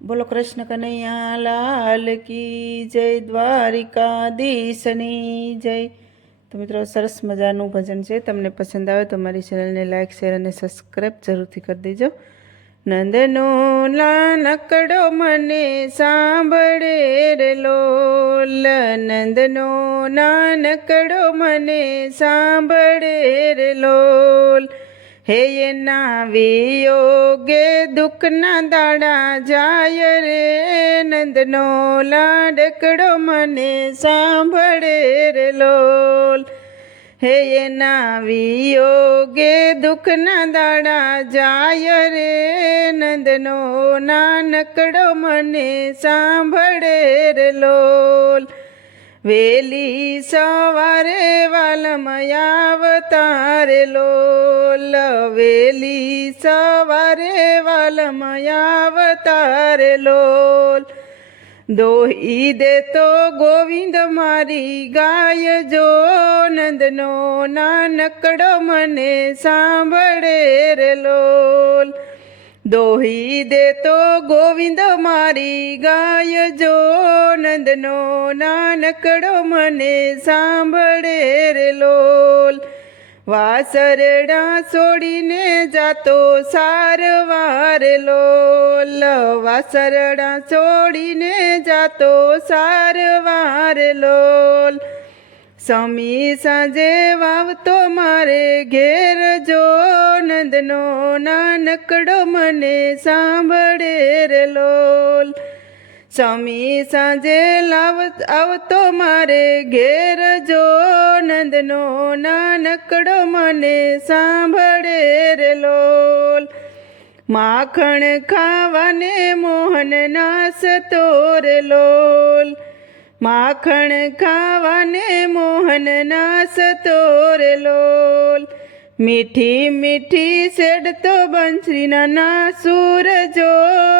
બોલો કૃષ્ણ કનૈયા લાલ કી જય, દ્વારિકાધીશની જય। તો મિત્રો, સરસ મજાનું ભજન છે। તમને પસંદ આવે તો મારી ચેનલને લાઇક, શેર અને સબસ્ક્રાઈબ જરૂરથી કરી દેજો। નંદનો નાનકડો મને સાંભળે રે લોલ, નંદનો નાનકડો મને સાંભળે રે લોલ। હે એના વિયોગે દુઃખના દાડા જાય રે, નંદનો લાડકડો મને સાંભળે રે લોલ। હે એના વિયોગે દુઃખના દાડા જાય રે, નંદનો નાનકડો મને સાંભળે રે લોલ। વેલી સવારે વાલમયા રે લોલ, વેલી સવારે વાલમયા રે લોલ। દોહી દે તો ગોવિંદ મારી ગાય જો, નંદનો નાનકડો મને સાંભળે રે લોલ। દોહી દે તો ગોવિંદ મારી ગાય જો, નંદનો નાનકડો મને સાંભળે રે લોલ। વાસરડા છોડીને જાતો સારવાર લોલ, વાસરડા છોડીને જાતો સારવાર લોલ। સમી સાંજે વાવતો મારે ઘેર જો, નંદનો નાનકડો મને સાંભળે રે લોલ। સમી સાંજે આવતો મારે ઘેર જો, નંદનો નાનકડો મને સાંભળે રે લોલ। માખણ ખાવાને મોહન નાસતો રે લોલ, માખણ ખાવાને મોહન નાસતો રે લોલ। મીઠી મીઠી સેડતો બંસરીના નાસુર જો,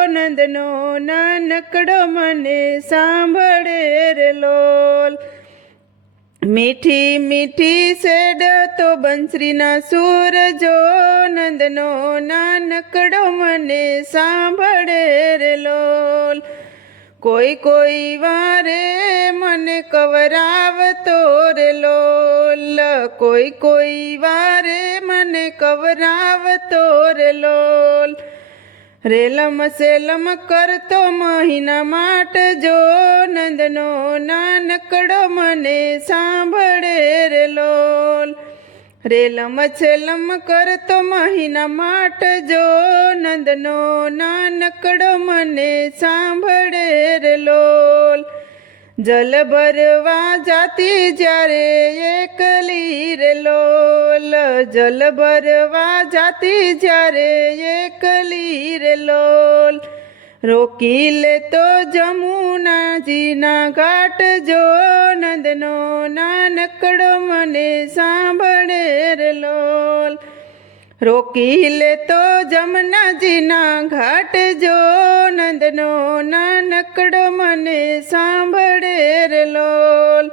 નંદનો નાનકડો મને સાંભળે રે લોલ। મીઠી મીઠી સેડતો બંસરીના સુર જો, નંદનો નાનકડો મને સાંભળે રે લોલ। કોઈ કોઈ વારે મને કવરાવતો રે લોલ, કોઈ કોઈ વારે મને કવરાવતો રે લોલ। રેલમ સેલમ કરતો મહિના માટ જો, નંદનો નાનકડો મને સાંભળે રે લોલ। રેલમ છેલમ કરતો મહિના માટ જો, નંદનો નાનકડો મને સાંભળે રે લોલ। જલ ભરવા જાતી જ્યારે એકલી રે લોલ, જલ ભરવા જાતી જ્યારે એકલી રે લોલ। રોકી લે તો જમુનાજીના ઘાટ જો, નંદનો નાનકડો મને સાંભળે રે લોલ। રોકી લે તો જમનાજીના ઘાટ જો, નંદનો નાનકડો મને સાંભળે રે લોલ।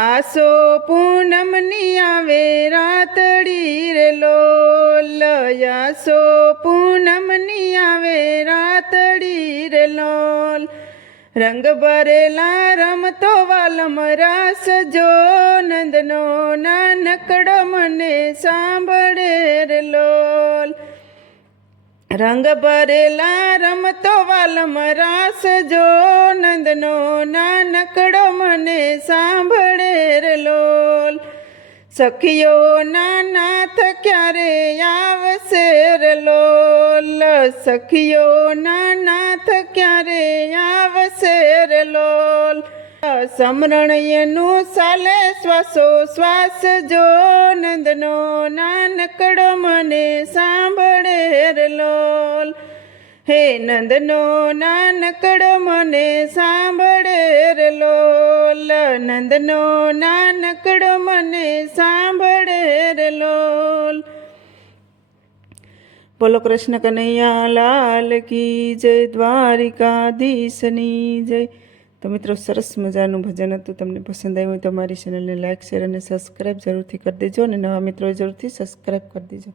આસો પૂનમની આવે રાતડી રે લોલ, આસો પૂનમની આવે રાતડી રે લોલ। રંગ ભરેલા રમતો વાલમ રાસ જો, નંદનો નાનકડો મને સાંભળે રે લોલ। રંગ ભરેલા રમતો વાલમ રાસ જો, નંદનો નાનકડો મને સાંભળે રે લોલ। સખીઓ નાથ ક્યારે આવશે રે લોલ, સખીઓ નાથ ક્યારે આવશે રે લોલ। સમરણ એનું ચાલે શ્વાસો શ્વાસ જો, નંદનો નાનકડો મને સાંભળે રે લોલ। હે નંદનો નાનકડો મને સાંભળે રે લોલ, નંદનો નાનકડો મને સાંભળે રે લોલ। બોલો કૃષ્ણ કનૈયા લાલ કી જય, દ્વારિકાધીશની જય। તો મિત્રો, સરસ મજાનું ભજન હતું। તમને પસંદ આવ્યું હોય તો મારી ચેનલને લાઇક, શેર અને સબસ્ક્રાઈબ જરૂરથી કરી દેજો, અને નવા મિત્રો જરૂરથી સબસ્ક્રાઈબ કરી દેજો।